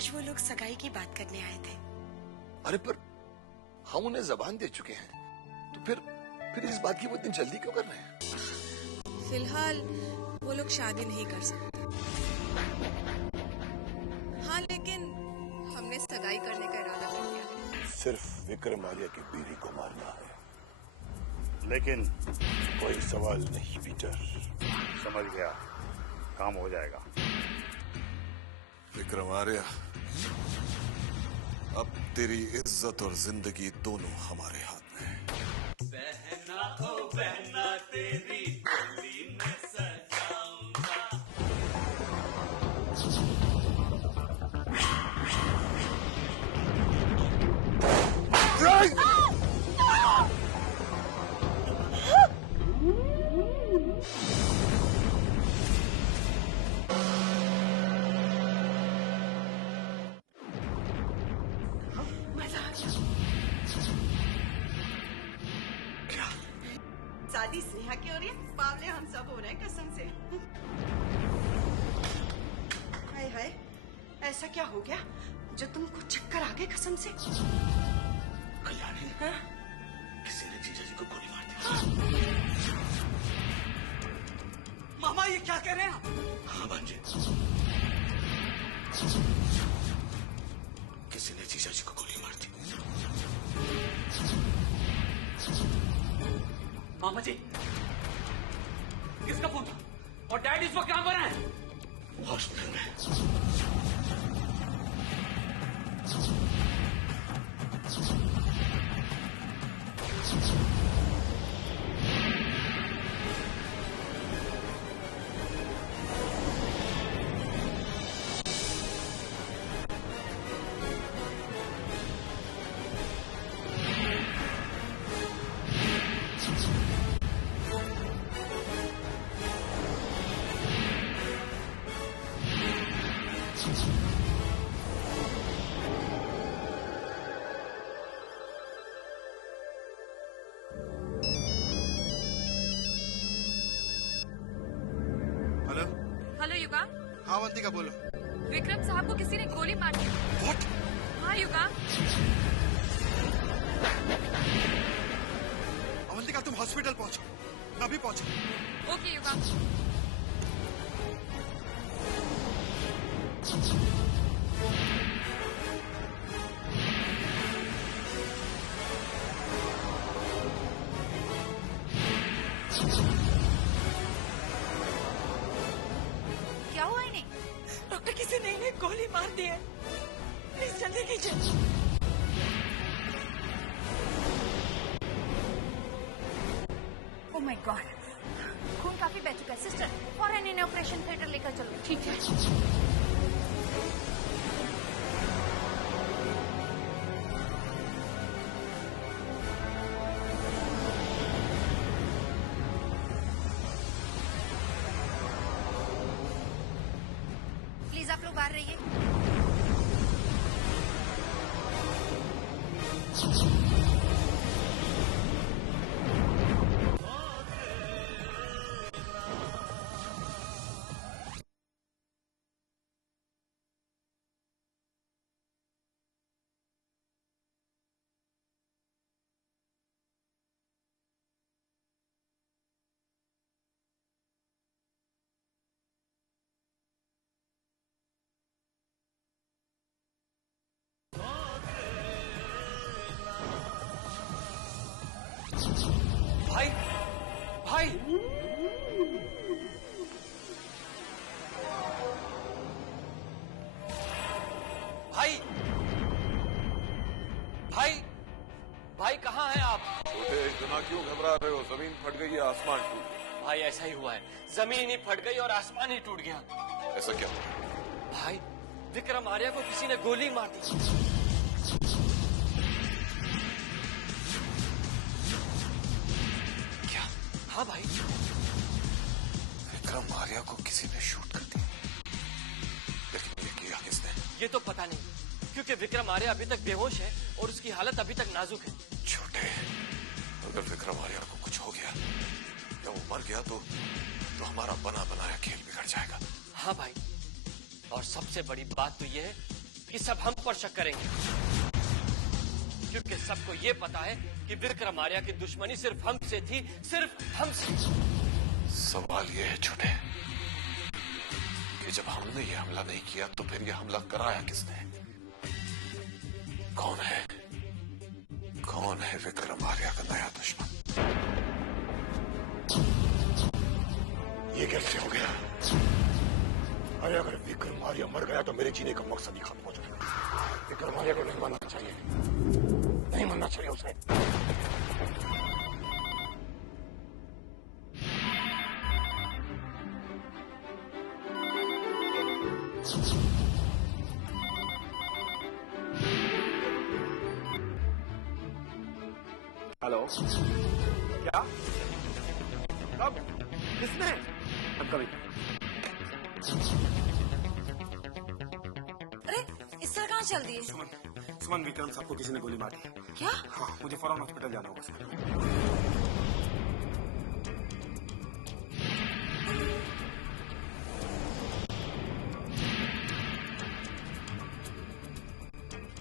आज वो लोग सगाई की बात करने आए थे। अरे पर हम उन्हें जबान दे चुके हैं, तो फिर इस बात की वो इतनी जल्दी क्यों कर रहे हैं? फिलहाल वो लोग शादी नहीं कर सकते। हाँ, लेकिन हमने सगाई करने का इरादा कर लिया है। सिर्फ विक्रम आर्या की बीवी को मारना है, लेकिन कोई सवाल नहीं पीटर। समझ गया, काम हो जाएगा। विक्रम आर्या, अब तेरी इज्जत और जिंदगी दोनों हमारे हाथ में है। बहना ओ बहना तेरी डोली में सजाऊंगा। शादी स्नेहा की हो रही है, बावले हम सब हो रहे हैं कसम से। हाय हाय, ऐसा क्या हो गया जो तुमको चक्कर आ गए कसम से? कल्याणी, हाँ? किसी ने जीजा जी को गोली मार दी। मामा ये क्या कह रहे हैं आप? हाँ भांजे, किसी ने जीजा जी को गोली मार दी। मामा जी, किसका फोन था? और डैड इस वक्त कहां पर है? हॉस्पिटल में। हेलो युगा। हाँ अवंतिका बोलो। विक्रम साहब को किसी ने गोली मार दी। What? हाँ युगा। अवंतिका तुम हॉस्पिटल पहुंचो, अभी पहुंचो। ओके युगा। क्या हुआ इन्हें? डॉक्टर, किसी ने इन्हें गोली मार दी है, प्लीज जल्दी कीजिए। ओह माय गॉड, खून काफी बह चुका है। सिस्टर, फौरन इन्हें ऑपरेशन थिएटर लेकर चलो। ठीक है। प्लीज आप लोग बाहर रहिए। भाई, भाई, भाई, भाई, भाई कहाँ हैं आप? छोटे, इतना क्यों घबरा रहे हो? जमीन फट गई है, आसमान टूट गया। भाई ऐसा ही हुआ है, जमीन ही फट गई और आसमान ही टूट गया। ऐसा क्या हुआ? भाई, विक्रम आर्या को किसी ने गोली मार दी। क्या? हाँ भाई, विक्रम आर्या को किसी ने शूट कर दिया, लेकिन ये किया किसने? ये तो पता नहीं, क्योंकि विक्रम आर्या अभी तक बेहोश है और उसकी हालत अभी तक नाजुक है। छोटे, अगर विक्रम आर्या को कुछ हो गया या वो मर गया तो हमारा बना बनाया खेल बिगड़ जाएगा। हाँ भाई, और सबसे बड़ी बात तो ये है कि सब हम पर शक करेंगे, क्योंकि सबको ये पता है कि विक्रम आर्या की दुश्मनी सिर्फ हमसे थी, सिर्फ हमसे। सवाल ये है छोटे कि जब हमने ये हमला नहीं किया तो फिर ये हमला कराया किसने? कौन है विक्रम आर्या का नया दुश्मन? ये कैसे हो गया? अरे अगर विक्रम आर्या मर गया तो मेरे जीने का मकसद ही खत्म हो जाएगा। विक्रम आर्या को नहीं मरना चाहिए, नहीं मरना चाहिए उसे। हेलो, क्या? कब? किसने? अब कभी। अरे इस तरह कहाँ चल दिए? सुमन, विक्रम सबको किसी ने गोली मार दी। क्या? हाँ, मुझे फौरन हॉस्पिटल जाना होगा।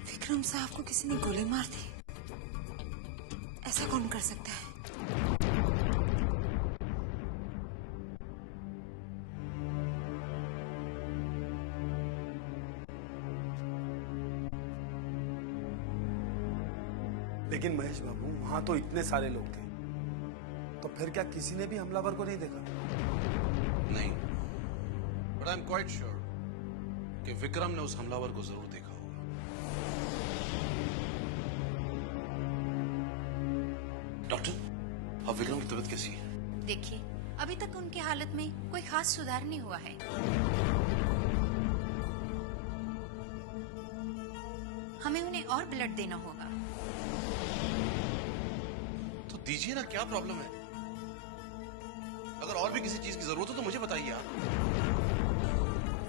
विक्रम साहब को किसी ने गोली मार दी? ऐसा कौन कर सकता है? लेकिन महेश बाबू, वहां तो इतने सारे लोग थे, तो फिर क्या किसी ने भी हमलावर को नहीं देखा? नहीं, but I am quite sure कि विक्रम ने उस हमलावर को जरूर देखा होगा। डॉक्टर, अब विक्रम की तबीयत कैसी है? देखिए, अभी तक उनकी हालत में कोई खास सुधार नहीं हुआ है। हमें उन्हें और ब्लड देना होगा। तो दीजिए ना, क्या प्रॉब्लम है? अगर और भी किसी चीज की जरूरत हो तो मुझे बताइए आप।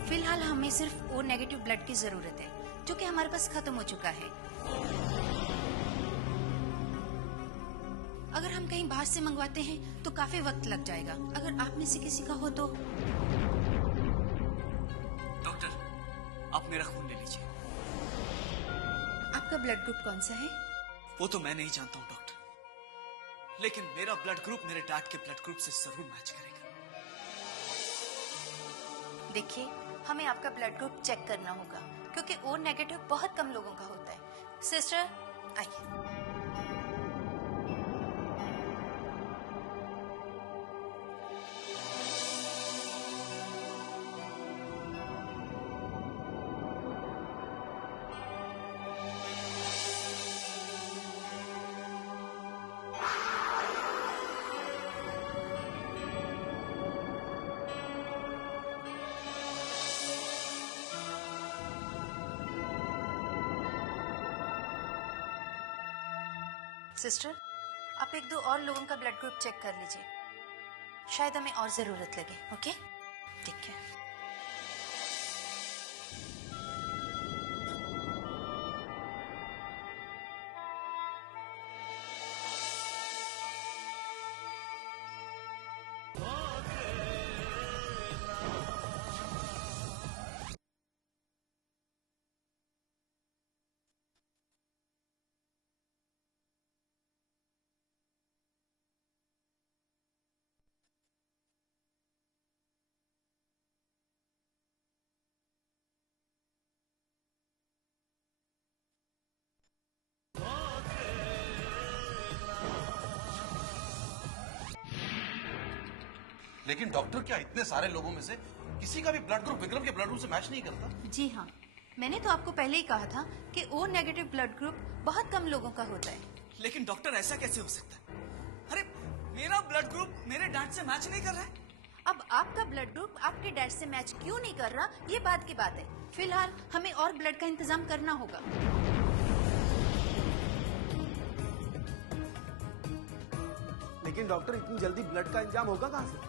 फिलहाल हमें सिर्फ ओ नेगेटिव ब्लड की जरूरत है, जो कि हमारे पास खत्म हो चुका है। अगर हम कहीं बाहर से मंगवाते हैं तो काफी वक्त लग जाएगा। अगर आप में से किसी का हो तो। डॉक्टर, आप मेरा खून ले लीजिए। आपका ब्लड ग्रुप कौन सा है? वो तो मैं नहीं जानता हूँ डॉक्टर, लेकिन मेरा ब्लड ग्रुप मेरे डैड के ब्लड ग्रुप से जरूर मैच करेगा। देखिए, हमें आपका ब्लड ग्रुप चेक करना होगा, क्योंकि ओ नेगेटिव बहुत कम लोगों का होता है। सिस्टर, आइए। सिस्टर, आप एक दो और लोगों का ब्लड ग्रुप चेक कर लीजिए, शायद हमें और जरूरत लगे। ओके, ठीक है। लेकिन डॉक्टर, क्या इतने सारे लोगों में से किसी का भी ब्लड ग्रुप विक्रम के ब्लड ग्रुप से मैच नहीं करता? जी हाँ, मैंने तो आपको पहले ही कहा था कि ओ नेगेटिव ब्लड ग्रुप बहुत कम लोगों का होता है। लेकिन डॉक्टर, ऐसा कैसे हो सकता है? अरे मेरा ब्लड ग्रुप मेरे डैड से मैच नहीं कर रहा है। अब आपका ब्लड ग्रुप आपके डैड से मैच क्यों नहीं कर रहा, ये बात की बात है। फिलहाल हमें और ब्लड का इंतजाम करना होगा। लेकिन डॉक्टर, इतनी जल्दी ब्लड का इंतजाम होगा कहां से?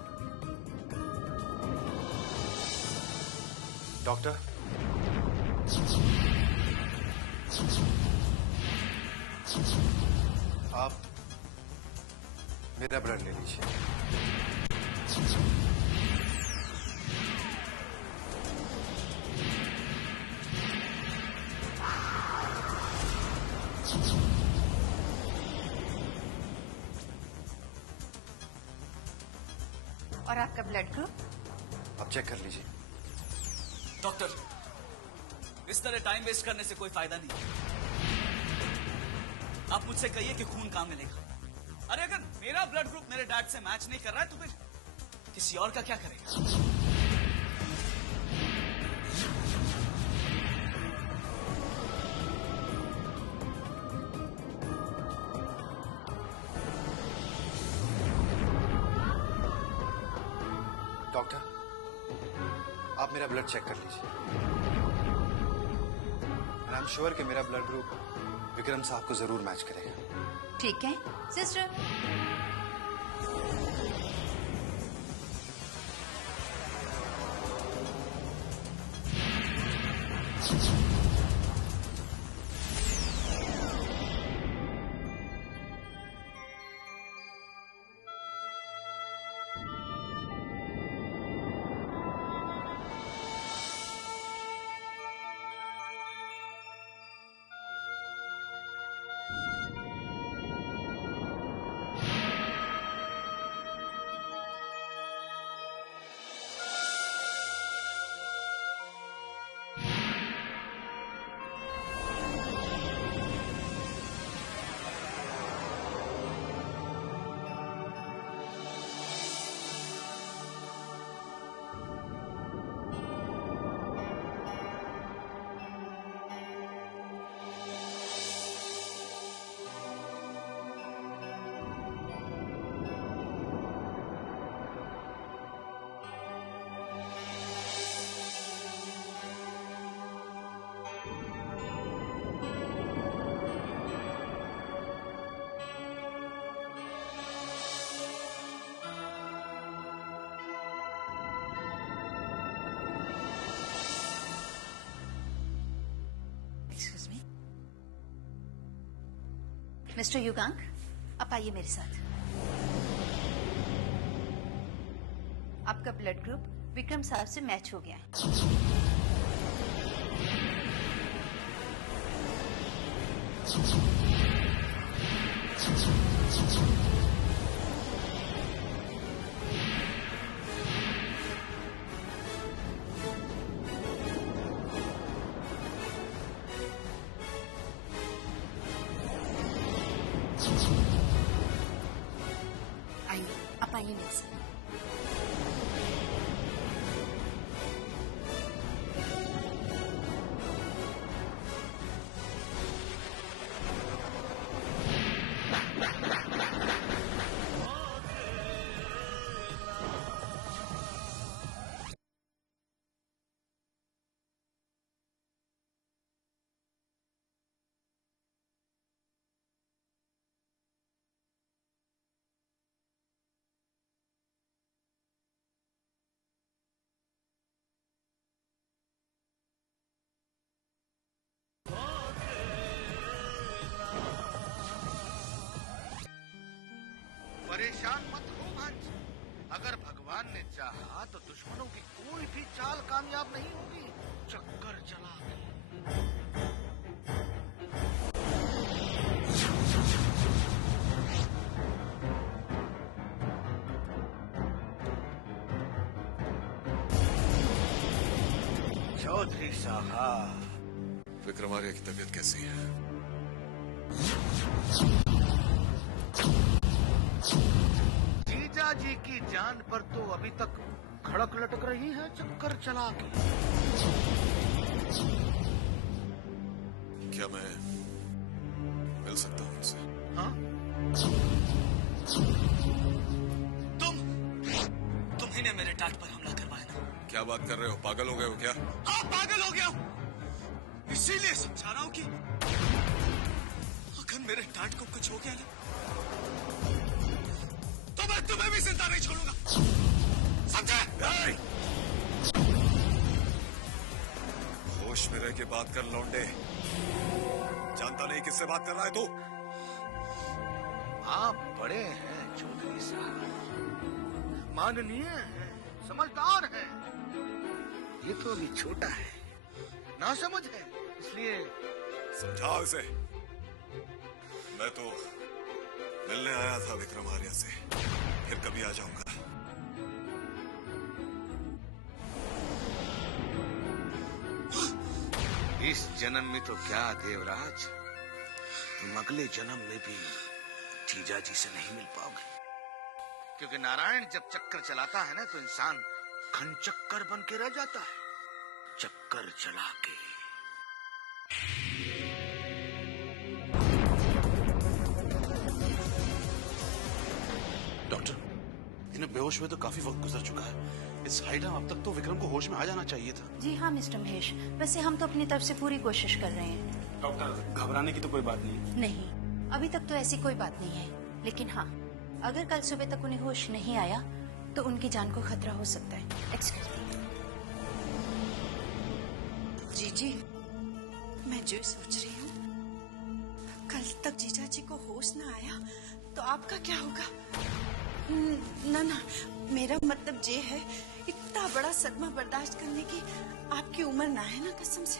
डॉक्टर, आप मेरा ब्लड ले लीजिए। और आपका ब्लड ग्रुप? आप चेक कर लीजिए। डॉक्टर, इस तरह टाइम वेस्ट करने से कोई फायदा नहीं। आप मुझसे कहिए कि खून कहां मिलेगा। अरे अगर मेरा ब्लड ग्रुप मेरे डैड से मैच नहीं कर रहा है तो फिर किसी और का क्या करेगा? डॉक्टर, आप मेरा ब्लड चेक कर लीजिए। आई एम श्योर कि मेरा ब्लड ग्रुप विक्रम साहब को जरूर मैच करेगा। ठीक है सिस्टर। मिस्टर युगांक, आप आइए मेरे साथ। आपका ब्लड ग्रुप विक्रम साहब से मैच हो गया है। आइए, आप आइए मेरे साथ। परेशान मत हो भंज। अगर भगवान ने चाहा तो दुश्मनों की कोई भी चाल कामयाब नहीं होगी। चक्कर चला चौधरी साहब। विक्रम आर्य की तबीयत कैसी है? जीजा जी की जान पर तो अभी तक खड़क लटक रही है चक्कर चला के। क्या मैं मिल सकता हूं उनसे? हाँ? तुम्ही ने मेरे टाट पर हमला करवाया ना? क्या बात कर रहे हो? पागल हो गए हो क्या? हाँ, पागल हो गया हूं। इसीलिए समझा रहा हूं कि अगर मेरे टाट को कुछ हो गया ना तो मैं तुम्हें भी जिंदा नहीं छोड़ूंगा, समझे? होश में रह के बात कर लौंडे। जानता नहीं किससे बात कर रहा है तू? आप बड़े हैं चौधरी साहब, माननीय हैं, समझदार हैं। ये तो अभी छोटा है, ना समझ है, इसलिए समझाओ इसे। मैं तो मिलने आया था विक्रम आर्या से, फिर कभी आ जाऊंगा। इस जन्म में तो क्या देवराज, तुम अगले जन्म में भी जीजा जी से नहीं मिल पाओगे, क्योंकि नारायण जब चक्कर चलाता है ना तो इंसान खनचक्कर बन के रह जाता है, चक्कर चला के। डॉक्टर, इन्हें बेहोश हुए तो काफी वक्त गुजर चुका है। इस हाई टाइम अब तक तो विक्रम को होश में आ जाना चाहिए था। जी हाँ मिस्टर महेश, वैसे हम तो अपनी तरफ से पूरी कोशिश कर रहे हैं। डॉक्टर, घबराने की तो कोई बात नहीं। नहीं, अभी तक तो ऐसी कोई बात नहीं है, लेकिन हाँ, अगर कल सुबह तक उन्हें होश नहीं आया तो उनकी जान को खतरा हो सकता है। Excuse me. जी, मैं जो सोच रही हूँ, कल तक जीजा जी को होश ना आया तो आपका क्या होगा? ना, मेरा मतलब ये है, इतना बड़ा सदमा बर्दाश्त करने की आपकी उम्र ना है ना, कसम से।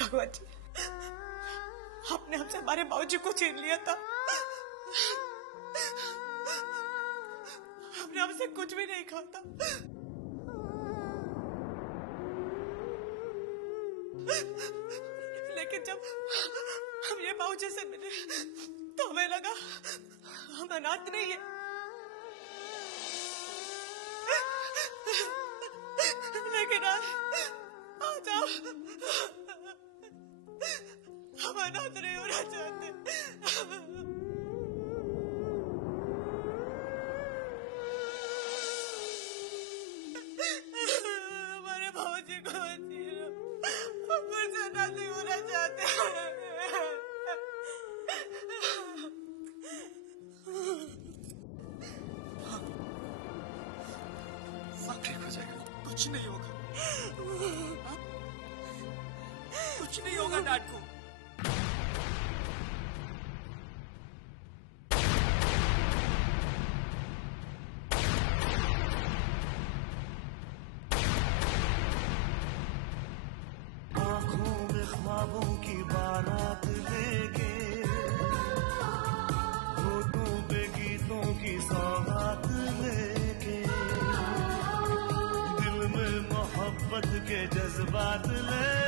भगवान जी, आपने हमसे हमारे बाबूजी को छीन लिया था। हमने हमसे कुछ भी नहीं कहा था। लेकिन जब हम ये बाबूजी से मिले तो हमें लगा हम अनाथ नहीं है। लेकिन आज हम अनाथ नहीं होना चाहते। हमारे बाबूजी को हम फिर से अनाथ नहीं होना चाहते। सब ठीक हो जाएगा, कुछ नहीं होगा, कुछ नहीं होगा डैड को। ख्वाबों की बारात लेके, होठों पे गीतों की सौगात लेके, दिल में मोहब्बत के जज्बात ले